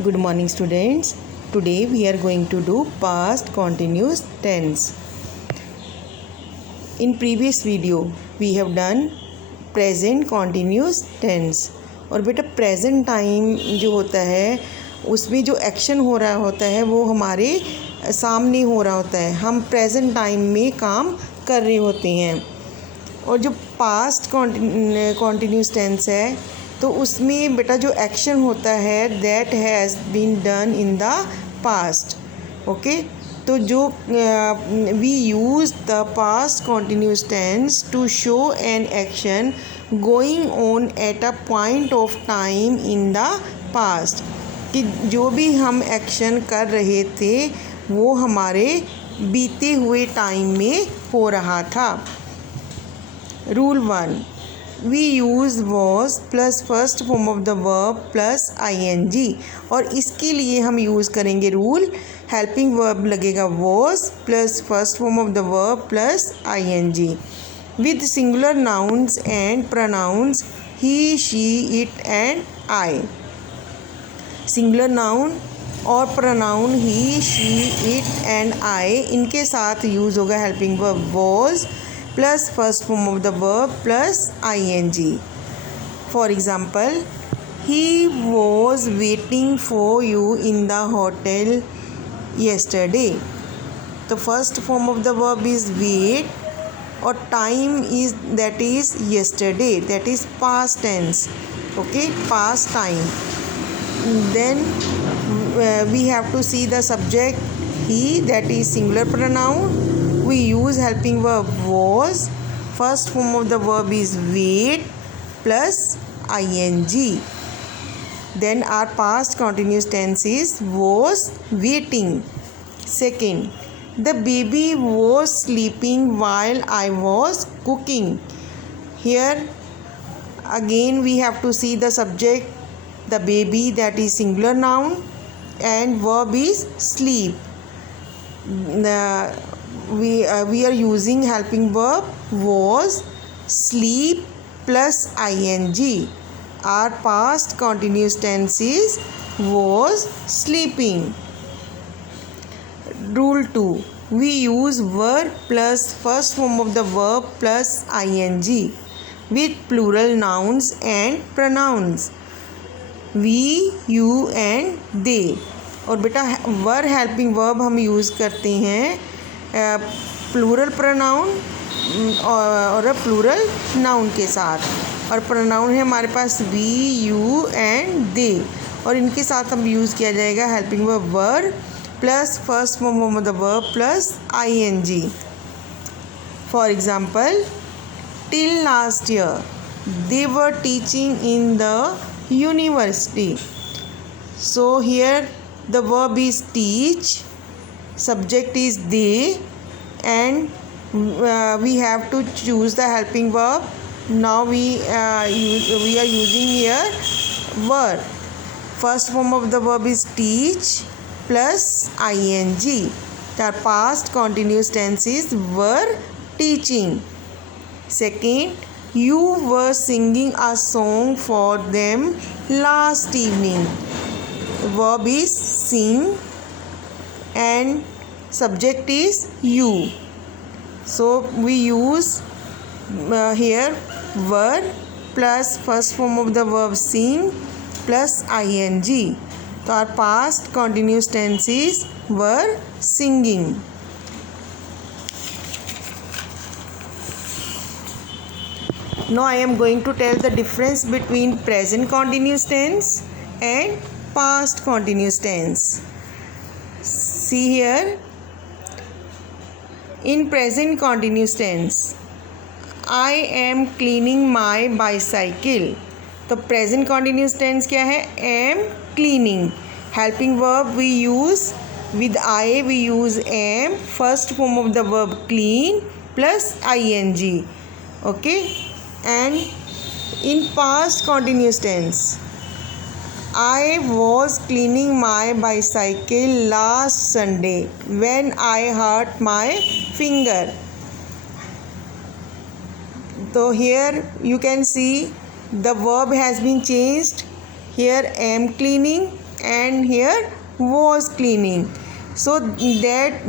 Good morning, students. Today we are going to do past continuous tense. In previous video we have done present continuous tense. और बेटा present time जो होता है उसमें जो एक्शन हो रहा होता है वो हमारे सामने हो रहा होता है, हम प्रेजेंट टाइम में काम कर रहे होते हैं। और जो पास्ट कॉन्टिन्यूस टेंस है तो उसमें बेटा जो एक्शन होता है that has been done in the past. Okay, तो जो we use the past continuous tense to show an action going on at a point of time in the past, कि जो भी हम एक्शन कर रहे थे वो हमारे बीते हुए टाइम में हो रहा था। Rule 1, we use was plus first form of the verb plus ing, और इसके लिए हम यूज़ करेंगे रूल हेल्पिंग वर्ब लगेगा was plus first form of the verb plus ing with singular nouns and pronouns he she it and I. Singular noun और pronoun he she it and I, इनके साथ use होगा helping verb was plus first form of the verb plus ing। For example, he was waiting for you in the hotel yesterday. तो first form of the verb is wait और time is that is yesterday, that is past tense. Okay, past time. Then we have to see the subject he, that is singular pronoun. We use helping verb was, first form of the verb is wait plus ing. Then our past continuous tense is was waiting. Second, the baby was sleeping while I was cooking. Here again we have to see the subject, the baby, that is singular noun, and verb is sleep. We are using helping verb was, sleep plus ing. Our past continuous tense is was sleeping. Rule 2, we use verb plus first form of the verb plus ing with plural nouns and pronouns we, you and they. और बेटा were helping verb हम use करते हैं plural pronoun और plural noun के साथ, और pronoun है हमारे पास वी, यू एंड दे, और इनके साथ हम यूज़ किया जाएगा helping verb were plus first form of the verb plus ing। For example, till last year they were teaching in the university. So here the verb is teach, subject is they, and we have to choose the helping verb. Now we are using here verb. First form of the verb is teach plus ing. The past continuous tense is were teaching. Second, you were singing a song for them last evening. Verb is sing and subject is you. So we use here were plus first form of the verb sing plus ing. So our past continuous tense is were singing. Now I am going to tell the difference between present continuous tense and past continuous tense. See here, in present continuous tense, I am cleaning my bicycle. तो present continuous tense क्या है? am cleaning. Helping verb we use with I, we use am, first form of the verb clean plus ing. Okay. And in past continuous tense, I was cleaning my bicycle last Sunday when I hurt my finger. So here you can see the verb has been changed. Here am cleaning and here was cleaning. So that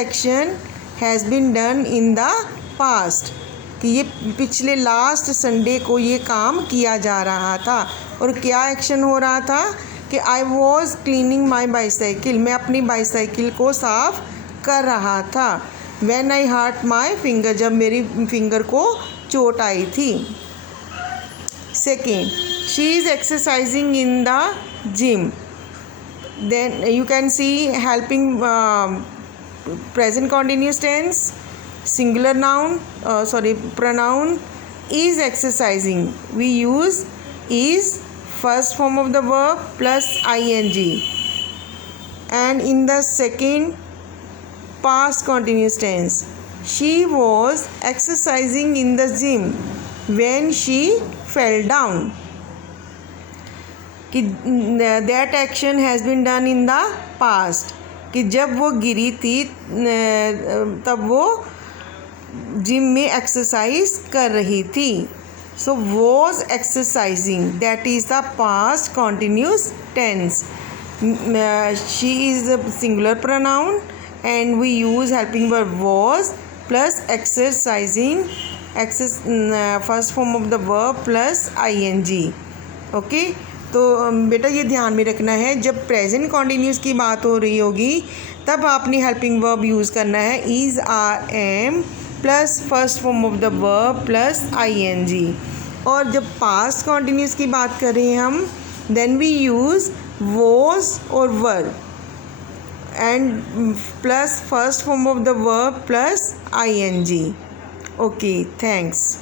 action has been done in the past. कि ये पिछले last Sunday को ये काम किया जा रहा था. और क्या एक्शन हो रहा था कि I was cleaning my bicycle, मैं अपनी बाईसाइकिल को साफ कर रहा था. When I hurt my finger, जब मेरी फिंगर को चोट आई थी. Second, she is exercising in the gym. Then you can see helping present continuous tense, singular noun, pronoun is exercising. We use is first form of the verb plus ing. And in the second past continuous tense, she was exercising in the gym when she fell down. कि that action has been done in the past. कि जब वो गिरी थी तब वो जिम में एक्सरसाइज कर रही थी. So was exercising, that is the past continuous tense. She is the singular pronoun and we use helping verb was plus exercising, first form of the verb plus ing. Okay. तो बेटा ये ध्यान में रखना है, जब प्रेजेंट कॉन्टिन्यूस की बात हो रही होगी तब आपने हेल्पिंग वर्ब यूज़ करना है is, are, am plus first form of the verb plus ing. और जब पास्ट कॉन्टिन्यूस की बात करें हम, देन वी यूज़ वॉज और were and plus first form of the verb plus ing. Okay, thanks.